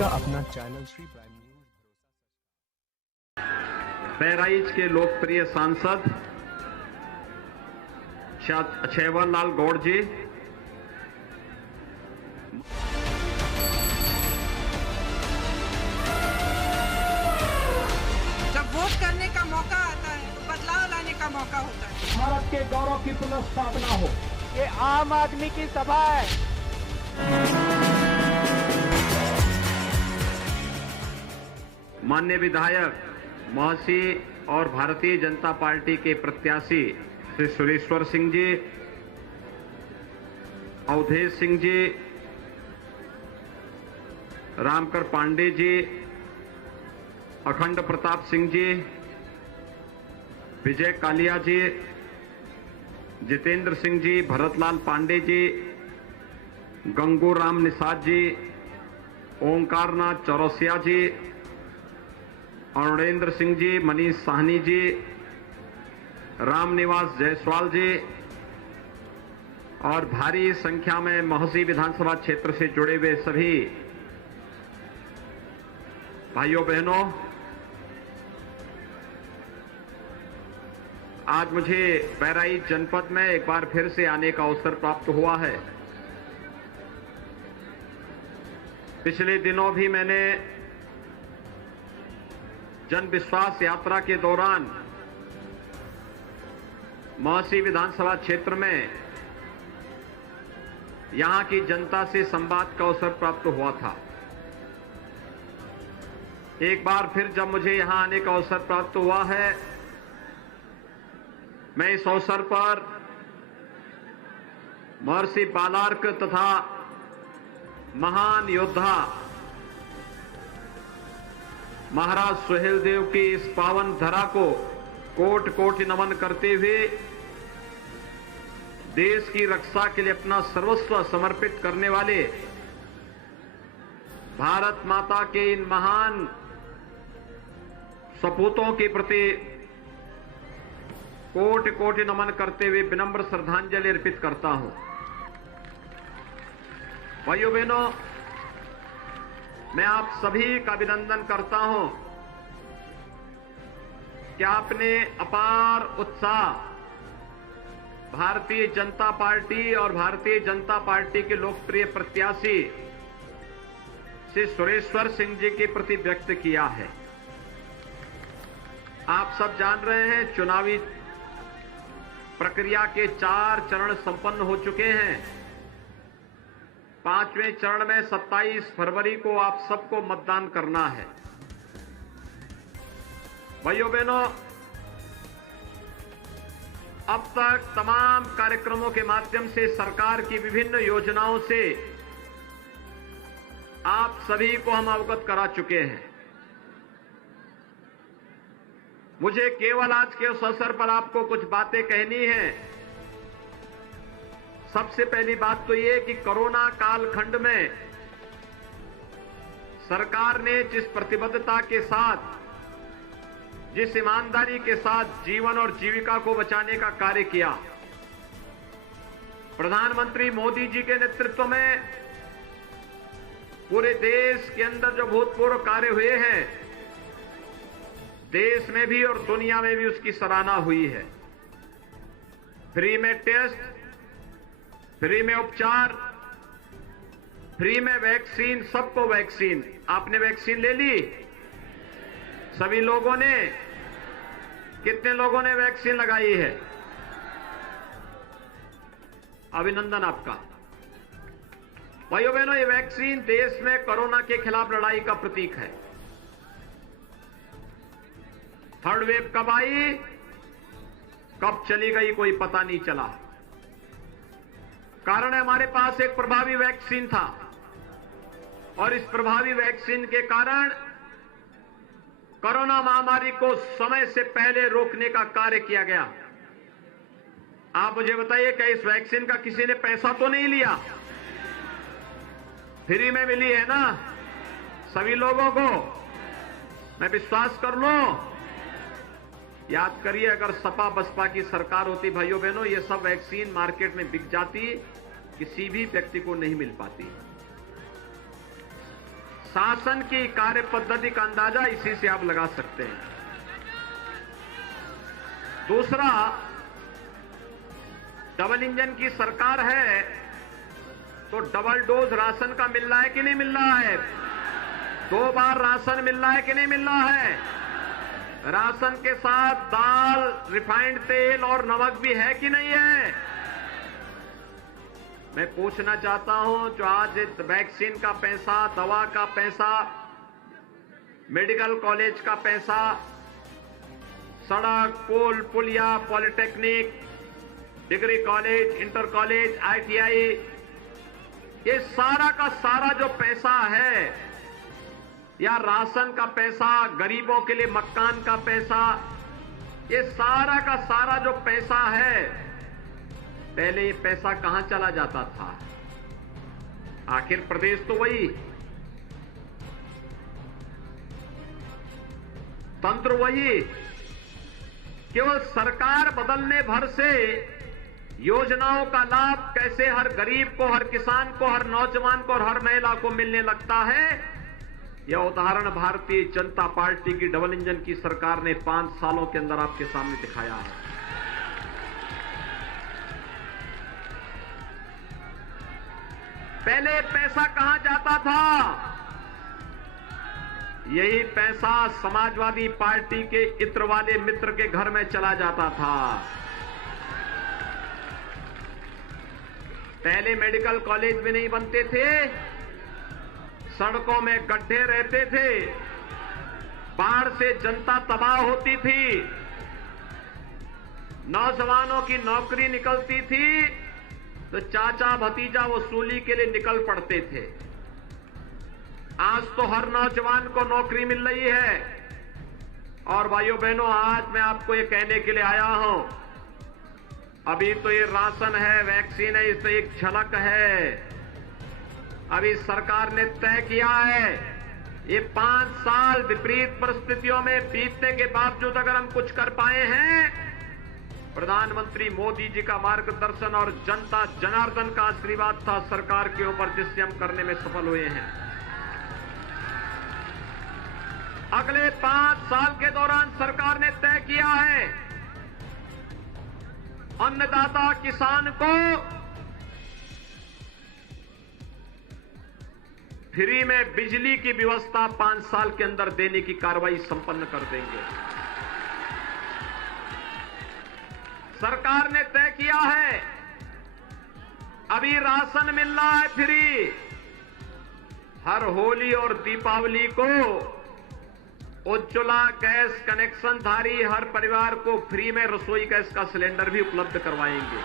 का अपना channel Shri prime news. Bahraich के लोकप्रिय सांसद छेवरलाल गौड़ जी, जब वोट करने का मौका आता है तो बदलाव लाने का मौका होता है। भारत के गौरव की पुनर्स्थापना हो। ये आम आदमी की सभा है। माननीय विधायक महसी और भारतीय जनता पार्टी के प्रत्याशी श्री सुरेश्वर सिंह जी, अवधेश सिंह जी, रामकर पांडे जी, अखंड प्रताप सिंह जी, विजय कालिया जी, जितेंद्र सिंह जी, भरतलाल पांडे जी, गंगूराम निषाद जी, ओंकारनाथ चौरसिया जी, अरुणेंद्र सिंह जी, मनीष साहनी जी, रामनिवास जायसवाल जी और भारी संख्या में महसी विधानसभा क्षेत्र से जुड़े हुए सभी भाइयों बहनों, आज मुझे बहराइच जनपद में एक बार फिर से आने का अवसर प्राप्त हुआ है। पिछले दिनों भी मैंने जन विश्वास यात्रा के दौरान महसी विधानसभा क्षेत्र में यहां की जनता से संवाद का अवसर प्राप्त हुआ था। एक बार फिर जब मुझे यहां आने का अवसर प्राप्त हुआ है, मैं इस अवसर पर महर्षि बालार्क तथा महान योद्धा महाराज सुहेलदेव की इस पावन धरा को कोटि कोटि नमन करते हुए देश की रक्षा के लिए अपना सर्वस्व समर्पित करने वाले भारत माता के इन महान सपूतों के प्रति कोटि कोटि नमन करते हुए विनम्र श्रद्धांजलि अर्पित करता हूं। भाइयों बहनों, मैं आप सभी का अभिनंदन करता हूं कि आपने अपार उत्साह भारतीय जनता पार्टी और भारतीय जनता पार्टी के लोकप्रिय प्रत्याशी श्री सुरेश्वर सिंह जी के प्रति व्यक्त किया है। आप सब जान रहे हैं, चुनावी प्रक्रिया के 4 चरण संपन्न हो चुके हैं। 5वें चरण में 27 फरवरी को आप सबको मतदान करना है। भाइयों बहनों, अब तक तमाम कार्यक्रमों के माध्यम से सरकार की विभिन्न योजनाओं से आप सभी को हम अवगत करा चुके हैं। मुझे केवल आज के उस अवसर पर आपको कुछ बातें कहनी हैं। सबसे पहली बात तो यह कि कोरोना कालखंड में सरकार ने जिस प्रतिबद्धता के साथ, जिस ईमानदारी के साथ जीवन और जीविका को बचाने का कार्य किया, प्रधानमंत्री मोदी जी के नेतृत्व में पूरे देश के अंदर जो भूतपूर्व कार्य हुए हैं, देश में भी और दुनिया में भी उसकी सराहना हुई है। फ्री में टेस्ट, फ्री में उपचार, फ्री में वैक्सीन, सबको वैक्सीन। आपने वैक्सीन ले ली? सभी लोगों ने? कितने लोगों ने वैक्सीन लगाई है? अभिनंदन आपका। भाइयों बहनों, ये वैक्सीन देश में कोरोना के खिलाफ लड़ाई का प्रतीक है। थर्ड वेव कब आई, कब चली गई, कोई पता नहीं चला। कारण हमारे पास एक प्रभावी वैक्सीन था और इस प्रभावी वैक्सीन के कारण कोरोना महामारी को समय से पहले रोकने का कार्य किया गया। आप मुझे बताइए, क्या इस वैक्सीन का किसी ने पैसा तो नहीं लिया? फ्री में मिली है ना सभी लोगों को? मैं विश्वास कर लूं, याद करिए, अगर सपा बसपा की सरकार होती भाइयों बहनों, ये सब वैक्सीन मार्केट में बिक जाती, किसी भी व्यक्ति को नहीं मिल पाती। शासन की कार्य पद्धति का अंदाजा इसी से आप लगा सकते हैं। दूसरा, डबल इंजन की सरकार है तो डबल डोज राशन का मिल रहा है कि नहीं मिल रहा है? 2 बार राशन मिल रहा है कि नहीं मिल रहा है? राशन के साथ दाल, रिफाइंड तेल और नमक भी है कि नहीं है? मैं पूछना चाहता हूं, जो आज वैक्सीन का पैसा, दवा का पैसा, मेडिकल कॉलेज का पैसा, सड़क, पुल, पुलिया, polytechnic, degree college, inter college, ITI, ये सारा का सारा जो पैसा है, या राशन का पैसा, गरीबों के लिए मकान का पैसा, ये सारा का सारा जो पैसा है, पहले ये पैसा कहां चला जाता था? आखिर प्रदेश तो वही, तंत्र वही, केवल सरकार बदलने भर से योजनाओं का लाभ कैसे हर गरीब को, हर किसान को, हर नौजवान को और हर महिला को मिलने लगता है, यह उदाहरण भारतीय जनता पार्टी की डबल इंजन की सरकार ने 5 सालों के अंदर आपके सामने दिखाया है। पहले पैसा कहां जाता था? यही पैसा समाजवादी पार्टी के इत्र वाले मित्र के घर में चला जाता था। पहले मेडिकल कॉलेज भी नहीं बनते थे, सड़कों में गड्ढे रहते थे, बाढ़ से जनता तबाह होती थी, नौजवानों की नौकरी निकलती थी तो चाचा भतीजा वसूली के लिए निकल पड़ते थे। आज तो हर नौजवान को नौकरी मिल रही है। और भाइयों बहनों, आज मैं आपको ये कहने के लिए आया हूं, अभी तो ये राशन है, वैक्सीन है, इससे एक झलक है। अभी सरकार ने तय किया है, ये 5 साल विपरीत परिस्थितियों में बीतने के बावजूद अगर हम कुछ कर पाए हैं, प्रधानमंत्री मोदी जी का मार्गदर्शन और जनता जनार्दन का आशीर्वाद था सरकार के ऊपर, जिससे हम करने में सफल हुए हैं। अगले 5 साल के दौरान सरकार ने तय किया है, अन्नदाता किसान को फ्री में बिजली की व्यवस्था 5 साल के अंदर देने की कार्रवाई संपन्न कर देंगे। सरकार ने तय किया है, अभी राशन मिल रहा है फ्री, हर होली और दीपावली को उज्ज्वला गैस कनेक्शन धारी हर परिवार को फ्री में रसोई गैस का सिलेंडर भी उपलब्ध करवाएंगे।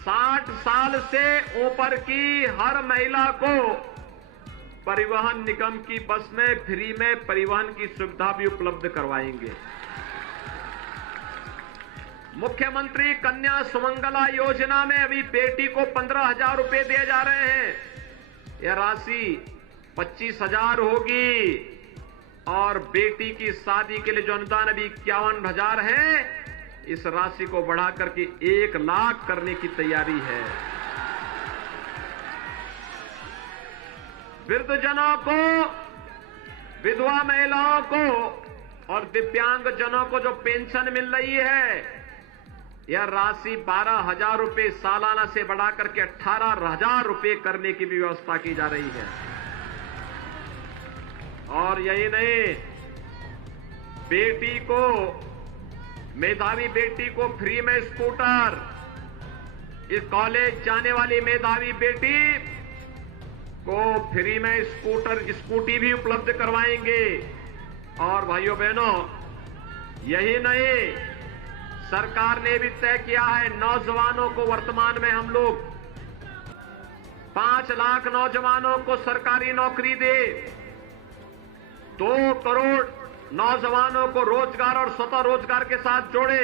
60 साल से ऊपर की हर महिला को परिवहन निगम की बस में फ्री में परिवहन की सुविधा भी उपलब्ध करवाएंगे। मुख्यमंत्री कन्या सुमंगला योजना में अभी बेटी को 15,000 रुपए दिए जा रहे हैं। यह राशि 25,000 होगी और बेटी की शादी के लिए जो अनुदान अभी 51,000 है, इस राशि को बढ़ा करके 1 लाख करने की तैयारी है। वृद्धजनों को, विधवा महिलाओं को और दिव्यांग जनों को जो पेंशन मिल रही है, यह राशि 12,000 रुपए सालाना से बढ़ाकर के 18,000 रुपए करने की भी व्यवस्था की जा रही है। और यही नहीं, बेटी को, मेधावी बेटी को फ्री में स्कूटर, इस कॉलेज जाने वाली मेधावी बेटी को फ्री में स्कूटी भी उपलब्ध करवाएंगे। और भाइयों बहनों, यही नहीं, सरकार ने भी तय किया है, नौजवानों को वर्तमान में हम लोग 5 लाख नौजवानों को सरकारी नौकरी दे, 2 करोड़ नौजवानों को रोजगार और स्वतः रोजगार के साथ जोड़े।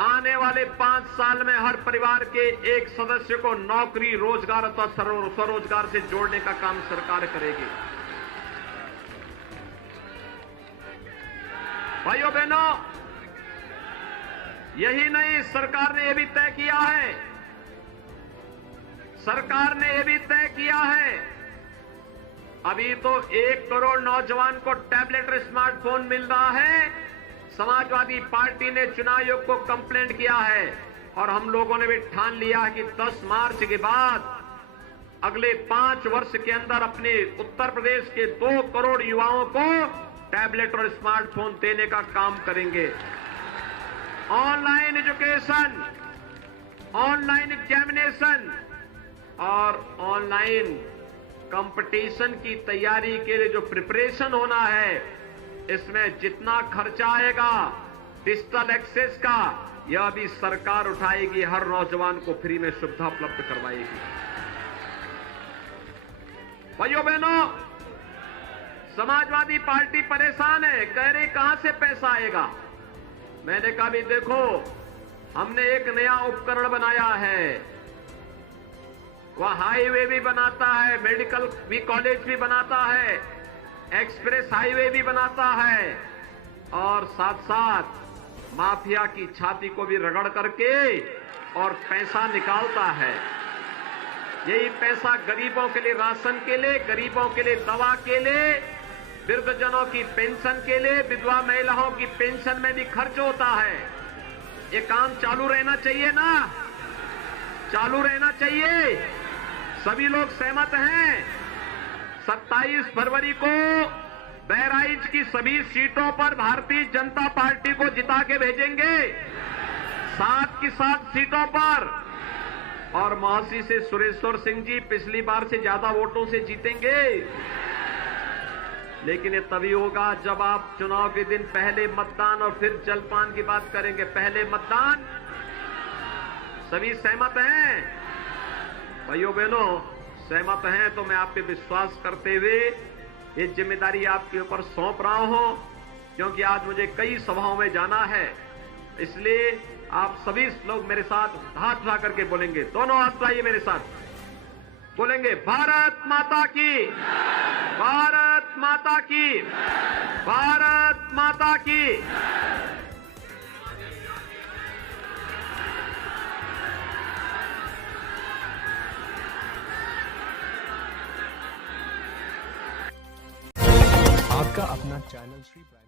आने वाले 5 साल में हर परिवार के एक सदस्य को नौकरी, रोजगार अथवा स्वरोजगार से जोड़ने का काम सरकार करेगी। भाइयों बहनों, यही नहीं, सरकार ने यह भी तय किया है, सरकार ने यह भी तय किया है, अभी तो 1 करोड़ नौजवान को टैबलेट और स्मार्टफोन मिल रहा है। समाजवादी पार्टी ने चुनाव आयोग को कंप्लेंट किया है और हम लोगों ने भी ठान लिया है कि 10 मार्च के बाद अगले 5 वर्ष के अंदर अपने उत्तर प्रदेश के 2 करोड़ युवाओं को टैबलेट और स्मार्टफोन देने का काम करेंगे। ऑनलाइन एजुकेशन, ऑनलाइन एग्जामिनेशन और ऑनलाइन कंपटीशन की तैयारी के लिए जो प्रिपरेशन होना है, इसमें जितना खर्चा आएगा डिजिटल एक्सेस का, यह भी सरकार उठाएगी, हर नौजवान को फ्री में सुविधा उपलब्ध करवाएगी। भाइयों बहनों, समाजवादी पार्टी परेशान है, कह रही कहां से पैसा आएगा। मैंने कहा भी देखो, हमने एक नया उपकरण बनाया है, वह हाईवे भी बनाता है, मेडिकल भी कॉलेज भी बनाता है, एक्सप्रेस हाईवे भी बनाता है और साथ साथ माफिया की छाती को भी रगड़ करके और पैसा निकालता है। यही पैसा गरीबों के लिए राशन के लिए, गरीबों के लिए दवा के लिए, वृद्धजनों की पेंशन के लिए, विधवा महिलाओं की पेंशन में भी खर्च होता है। ये काम चालू रहना चाहिए ना, चालू रहना चाहिए। सभी लोग सहमत हैं। 27 फरवरी को बहराइच की सभी सीटों पर भारतीय जनता पार्टी को जिता के भेजेंगे, 7 की 7 सीटों पर। और महासी से सुरेश्वर सिंह जी पिछली बार से ज्यादा वोटों से जीतेंगे। लेकिन ये तभी होगा जब आप चुनाव के दिन पहले मतदान और फिर जलपान की बात करेंगे। पहले मतदान, सभी सहमत हैं? भाइयों बहनों, सहमत हैं तो मैं आप पे विश्वास करते हुए ये जिम्मेदारी आपके ऊपर सौंप रहा हूं, क्योंकि आज मुझे कई सभाओं में जाना है। इसलिए आप सभी लोग मेरे साथ हाथ उठा करके बोलेंगे, दोनों हाथ उठाइए मेरे साथ, बोलेंगे भारत माता की, भारत माता की, भारत माता की। आपका अपना चैनल श्री प्राइम